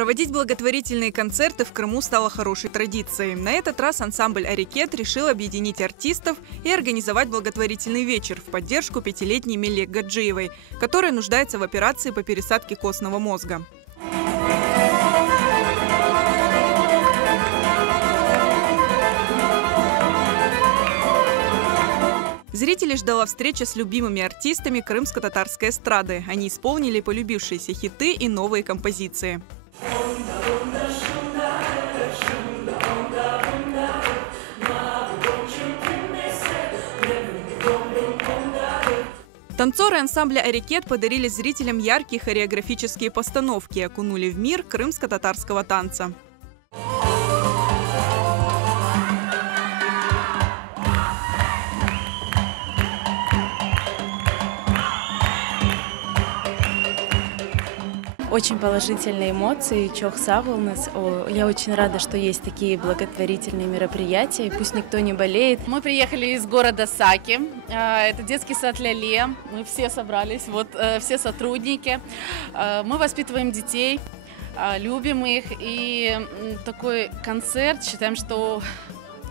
Проводить благотворительные концерты в Крыму стало хорошей традицией. На этот раз ансамбль «Арикет» решил объединить артистов и организовать благотворительный вечер в поддержку 5-летней Мелек Гаджиевой, которая нуждается в операции по пересадке костного мозга. Зрителей ждала встреча с любимыми артистами крымско-татарской эстрады. Они исполнили полюбившиеся хиты и новые композиции. Танцоры ансамбля «Арикет» подарили зрителям яркие хореографические постановки и окунули в мир крымско-татарского танца. Очень положительные эмоции, чох сағылыңыз. Я очень рада, что есть такие благотворительные мероприятия, и пусть никто не болеет. Мы приехали из города Саки, это детский сад Ляле, мы все собрались, вот все сотрудники. Мы воспитываем детей, любим их, и такой концерт считаем, что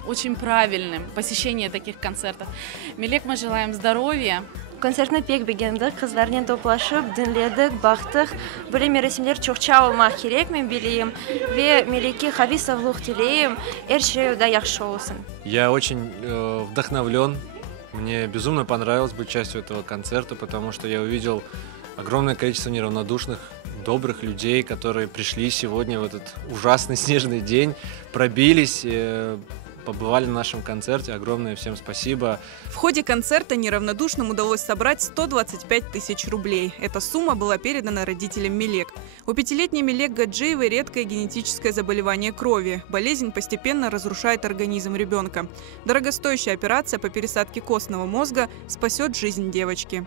очень правильным, посещение таких концертов. Мелек, мы желаем здоровья. Концертны пек бегенді, қызлармен топлашып, дінледік, бақтық. Бөлі ресімдер чоқча олмақ керек, мен білейім. Ве Мелеке хави сағлуқ тілейім, әрші да яқшы олсын. Я очень вдохновлен. Мне безумно понравилось быть частью этого концерта, потому что я увидел огромное количество неравнодушных, добрых людей, которые пришли сегодня в этот ужасный снежный день, пробились, побывали на нашем концерте. Огромное всем спасибо. В ходе концерта неравнодушным удалось собрать 125 тысяч рублей. Эта сумма была передана родителям Мелек. У 5-летней Мелек Гаджиевой редкое генетическое заболевание крови. Болезнь постепенно разрушает организм ребенка. Дорогостоящая операция по пересадке костного мозга спасет жизнь девочки.